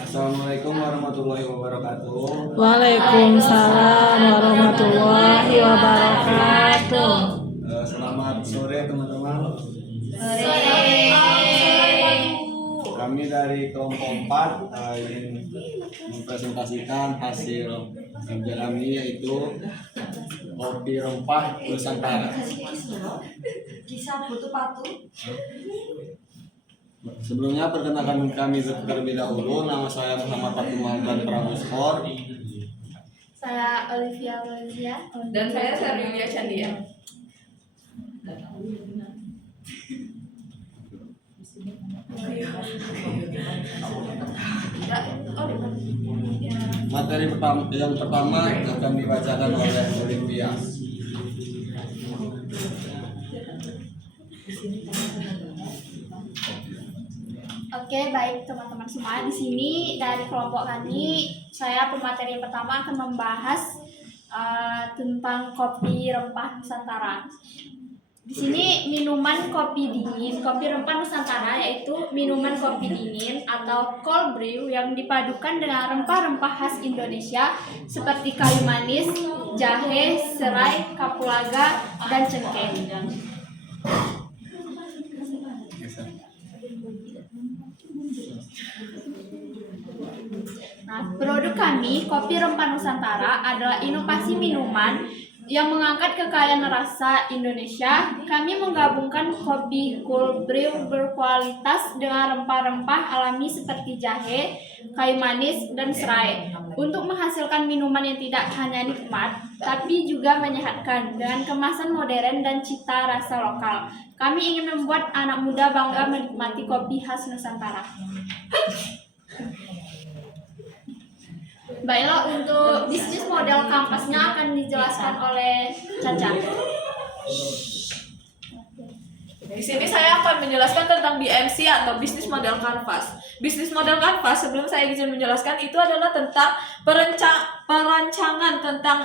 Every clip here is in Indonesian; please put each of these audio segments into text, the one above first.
Assalamualaikum warahmatullahi wabarakatuh. Waalaikumsalam warahmatullahi wabarakatuh. Selamat sore teman-teman. Kami dari kelompok 4 ingin mempresentasikan hasil kerja kami, yaitu kopi rempah Nusantara. Sebelumnya perkenalkan kami terlebih dahulu. Nama saya Muhammad Fatul Mahdan Pramuskor. Saya Olivia Valencia. Dan saya Yulia Chandia. Materi yang pertama akan dibacakan oleh Olivia. Oke, baik teman-teman semua. Di sini dari kelompok kami, saya pemateri yang pertama akan membahas tentang kopi rempah Nusantara. Di sini minuman kopi dingin, kopi rempah Nusantara, yaitu minuman kopi dingin atau cold brew yang dipadukan dengan rempah-rempah khas Indonesia seperti kayu manis, jahe, serai, kapulaga, dan cengkeh. Nah, produk kami, kopi rempah Nusantara, adalah inovasi minuman yang mengangkat kekayaan rasa Indonesia. Kami menggabungkan kopi cold brew berkualitas dengan rempah-rempah alami seperti jahe, kayu manis, dan serai untuk menghasilkan minuman yang tidak hanya nikmat, tapi juga menyehatkan dengan kemasan modern dan cita rasa lokal. Kami ingin membuat anak muda bangga menikmati kopi khas Nusantara. Baiklah, untuk bisnis model kampasnya akan dijelaskan oleh Caca. Di sini saya akan menjelaskan tentang BMC atau Business Model Canvas. Business Model Canvas, sebelum saya izin menjelaskan, itu adalah tentang perancangan tentang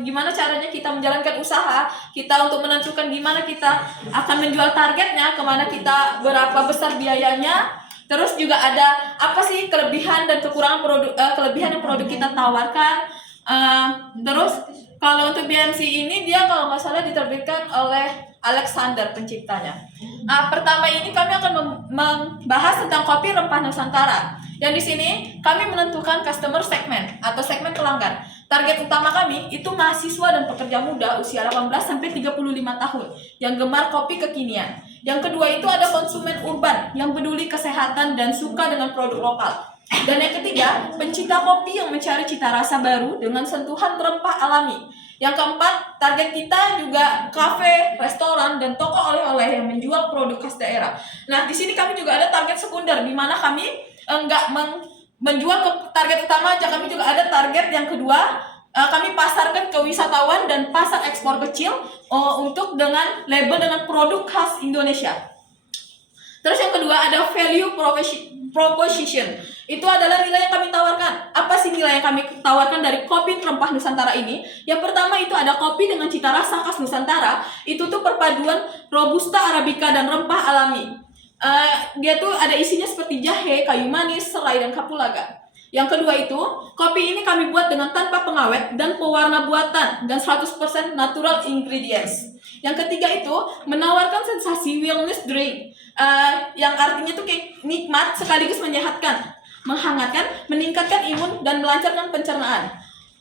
gimana caranya kita menjalankan usaha kita untuk menentukan gimana kita akan menjual targetnya, kemana kita, berapa besar biayanya. Terus juga ada apa sih kelebihan dan kekurangan produk, kelebihan yang produk kita tawarkan. Terus kalau untuk BMC ini dia kalau nggak salah diterbitkan oleh Alexander penciptanya. Pertama ini kami akan membahas tentang kopi rempah Nusantara. Dan di sini kami menentukan customer segment atau segmen pelanggan. Target utama kami itu mahasiswa dan pekerja muda usia 18 sampai 35 tahun yang gemar kopi kekinian. Yang kedua itu ada konsumen urban yang peduli kesehatan dan suka dengan produk lokal. Dan yang ketiga, pencinta kopi yang mencari cita rasa baru dengan sentuhan rempah alami. Yang keempat, target kita juga kafe, restoran, dan toko oleh-oleh yang menjual produk khas daerah. Nah, di sini kami juga ada target sekunder, di mana kami enggak menjual ke target utama aja, kami juga ada target yang kedua. Kami pasarkan ke wisatawan dan pasar ekspor kecil untuk dengan label dengan produk khas Indonesia. Terus yang kedua ada value proposition. Itu adalah nilai yang kami tawarkan. Apa sih nilai yang kami tawarkan dari kopi rempah Nusantara ini? Yang pertama itu ada kopi dengan cita rasa khas Nusantara. Itu tuh perpaduan robusta, arabica, dan rempah alami. Dia tuh ada isinya seperti jahe, kayu manis, serai, dan kapulaga. Yang kedua itu, kopi ini kami buat dengan tanpa pengawet dan pewarna buatan dan 100% natural ingredients. Yang ketiga itu, menawarkan sensasi wellness drink, yang artinya tuh kayak nikmat sekaligus menyehatkan, menghangatkan, meningkatkan imun, dan melancarkan pencernaan.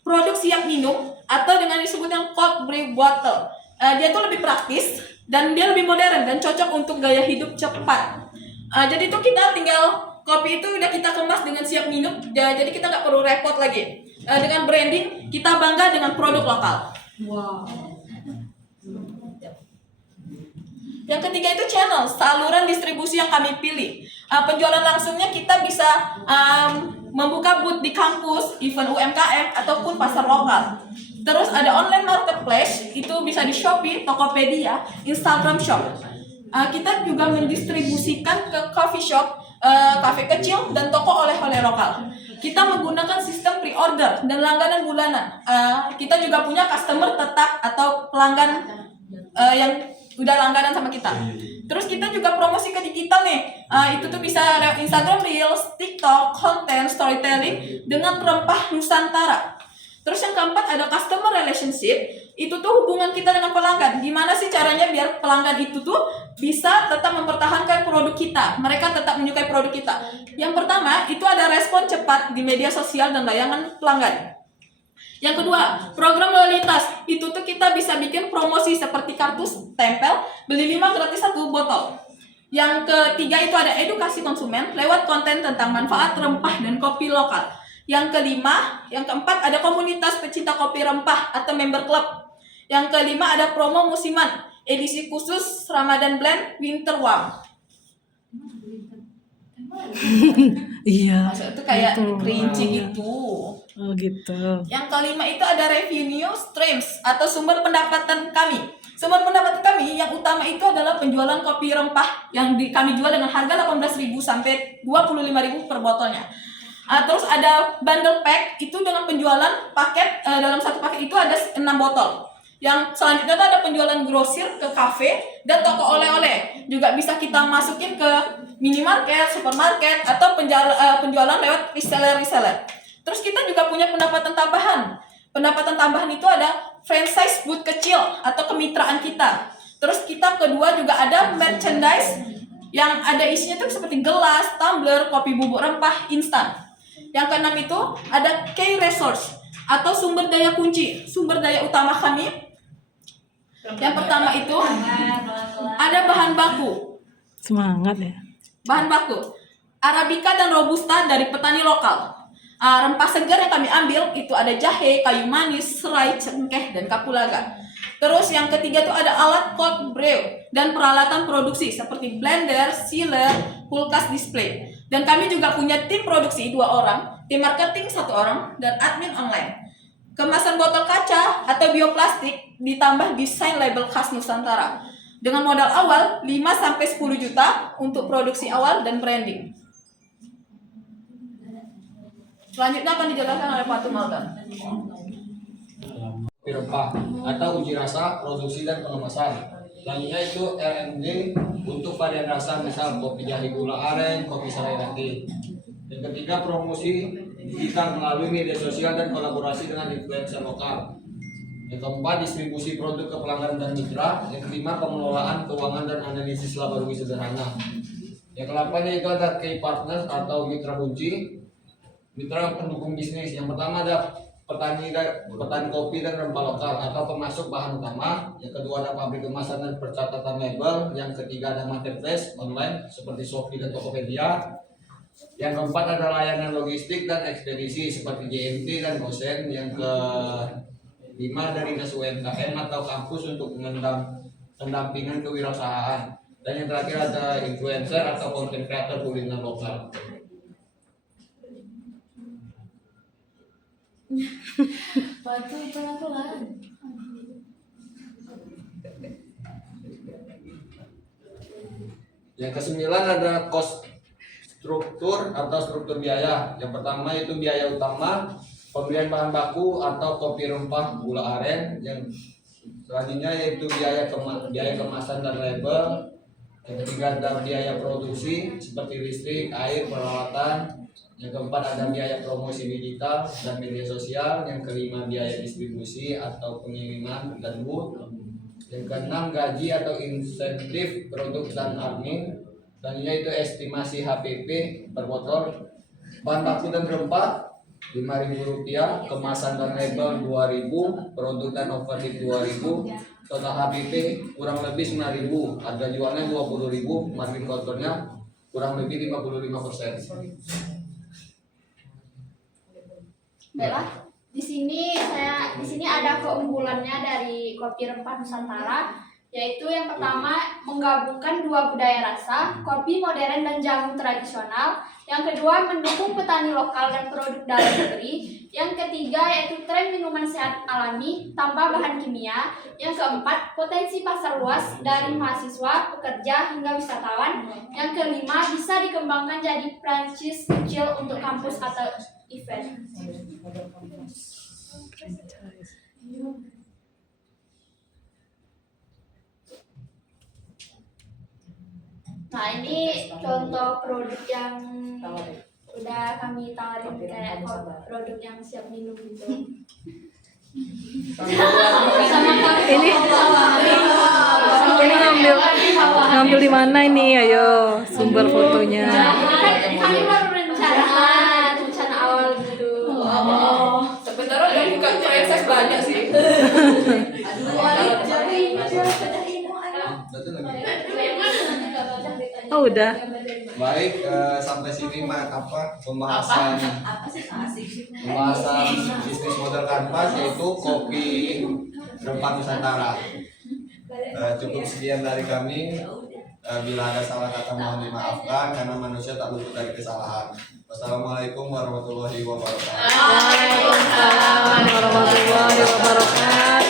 Produk siap minum atau dengan disebut yang cold brew bottle. Dia tuh lebih praktis dan dia lebih modern dan cocok untuk gaya hidup cepat. Jadi tuh kita tinggal kopi itu udah kita kemas dengan siap minum, jadi kita nggak perlu repot lagi. Dengan branding, kita bangga dengan produk lokal. Wow. Yang ketiga itu channel, saluran distribusi yang kami pilih. Penjualan langsungnya kita bisa membuka booth di kampus, event UMKM, ataupun pasar lokal. Terus ada online marketplace, itu bisa di Shopee, Tokopedia, Instagram Shop. Kita juga mendistribusikan ke coffee shop, kafe kecil, dan toko oleh-oleh lokal. Kita menggunakan sistem pre-order dan langganan bulanan. Kita juga punya customer tetap atau pelanggan yang udah langganan sama kita. Terus kita juga promosi ke digital nih. Itu tuh bisa lewat Instagram Reels, TikTok, konten, storytelling dengan rempah Nusantara. Terus yang keempat ada customer relationship. Itu tuh hubungan kita dengan pelanggan. Gimana sih caranya biar pelanggan itu tuh bisa tetap mempertahankan produk kita. Mereka tetap menyukai produk kita. Yang pertama, itu ada respon cepat di media sosial dan layanan pelanggan. Yang kedua, program loyalitas. Itu tuh kita bisa bikin promosi seperti kartu tempel, beli 5 gratis 1 botol. Yang ketiga itu ada edukasi konsumen lewat konten tentang manfaat rempah dan kopi lokal. Yang keempat ada komunitas pecinta kopi rempah atau member club. Yang kelima ada promo musiman, edisi khusus Ramadan Blend Winter Warm. Iya. Maksudnya itu kayak Gitu. kerinci gitu. Oh gitu. Yang kelima itu ada revenue streams atau sumber pendapatan kami. Sumber pendapatan kami yang utama itu adalah penjualan kopi rempah yang kami jual dengan harga 18.000 sampai 25.000 per botolnya. Terus ada bundle pack itu dengan penjualan paket, dalam satu paket itu ada 6 botol. Yang selanjutnya itu ada penjualan grosir ke kafe dan toko oleh-oleh. Juga bisa kita masukin ke minimarket, supermarket atau penjualan lewat reseller. Terus kita juga punya pendapatan tambahan. Pendapatan tambahan itu ada franchise booth kecil atau kemitraan kita. Terus kita kedua juga ada merchandise yang ada isinya tuh seperti gelas, tumbler, kopi bubuk rempah instan. Yang keenam itu ada key resource atau sumber daya kunci, sumber daya utama kami. Yang pertama itu ada bahan baku. Semangat ya. Bahan baku Arabica dan Robusta dari petani lokal. Rempah segar yang kami ambil itu ada jahe, kayu manis, serai, cengkeh, dan kapulaga. Terus yang ketiga itu ada alat cold brew dan peralatan produksi seperti blender, sealer, kulkas display. Dan kami juga punya tim produksi 2 orang, tim marketing 1 orang, dan admin online. Kemasan botol kaca atau bioplastik ditambah desain label khas Nusantara. Dengan modal awal 5-10 juta untuk produksi awal dan branding. Selanjutnya akan dijelaskan oleh Pak Tumaldan. Kopi rempah atau uji rasa, produksi dan pengemasan. Selanjutnya itu R&D untuk varian rasa, misal kopi jahe gula aren, kopi serai latte. Yang ketiga promosi digital melalui media sosial dan kolaborasi dengan influencer lokal. Yang keempat distribusi produk ke pelanggan dan mitra. Yang kelima pengelolaan keuangan dan analisis laba rugi sederhana. Yang ke-8 itu ada key partners atau mitra kunci. Mitra pendukung bisnis. Yang pertama ada petani kopi dan rempah lokal atau pemasok bahan utama. Yang kedua ada pabrik kemasan dan percatatan label. Yang ketiga ada marketplace online seperti Shopee dan Tokopedia. Yang keempat ada layanan logistik dan ekspedisi seperti JMT dan Gosen. Yang kelima dari dinas UMKM atau kampus untuk pendampingan kewirausahaan. Dan yang terakhir ada influencer atau content creator kuliner lokal. Batu pelan-pelan. Yang kesembilan ada cost struktur atau struktur biaya. Yang pertama itu biaya utama pembelian bahan baku atau kopi rempah gula aren. Yang selanjutnya yaitu biaya kemasan dan label. Yang ketiga ada biaya produksi seperti listrik, air, peralatan. Yang keempat ada biaya promosi digital dan media sosial. Yang kelima biaya distribusi atau pengiriman dan booth. Yang keenam gaji atau insentif produk dan admin. Selanjutnya itu estimasi HPP per botol. Bahan baku dan rempah Rp5.000, kemasan dan label Rp2.000, produk dan overhead Rp2.000, total HPP kurang lebih Rp9.000, harga jualnya Rp20.000, margin kotornya kurang lebih 55%. Baiklah, di sini ada keunggulannya dari kopi rempah Nusantara, yaitu yang pertama menggabungkan 2 budaya rasa, kopi modern dan jamu tradisional. Yang kedua mendukung petani lokal dan produk dalam negeri. Yang ketiga yaitu tren minuman sehat alami tanpa bahan kimia. Yang keempat potensi pasar luas dari mahasiswa, pekerja hingga wisatawan. Yang kelima bisa dikembangkan jadi franchise kecil untuk kampus atau event. Nah, ini contoh produk yang udah kami tawarin kayak produk yang siap minum gitu. Ini ngambil di mana ini? Ayo sumber fotonya. Kan kami baru rencana awal gitu. Sebenarnya udah buka franchise banyak sih. Oh udah. Baik, sampai sini pembahasan bisnis model kanvas yaitu kopi rempah Nusantara. Cukup sekian dari kami. Bila ada salah kata mohon dimaafkan karena manusia tak luput dari kesalahan. Wassalamualaikum warahmatullahi wabarakatuh. Waalaikumsalam warahmatullahi wabarakatuh.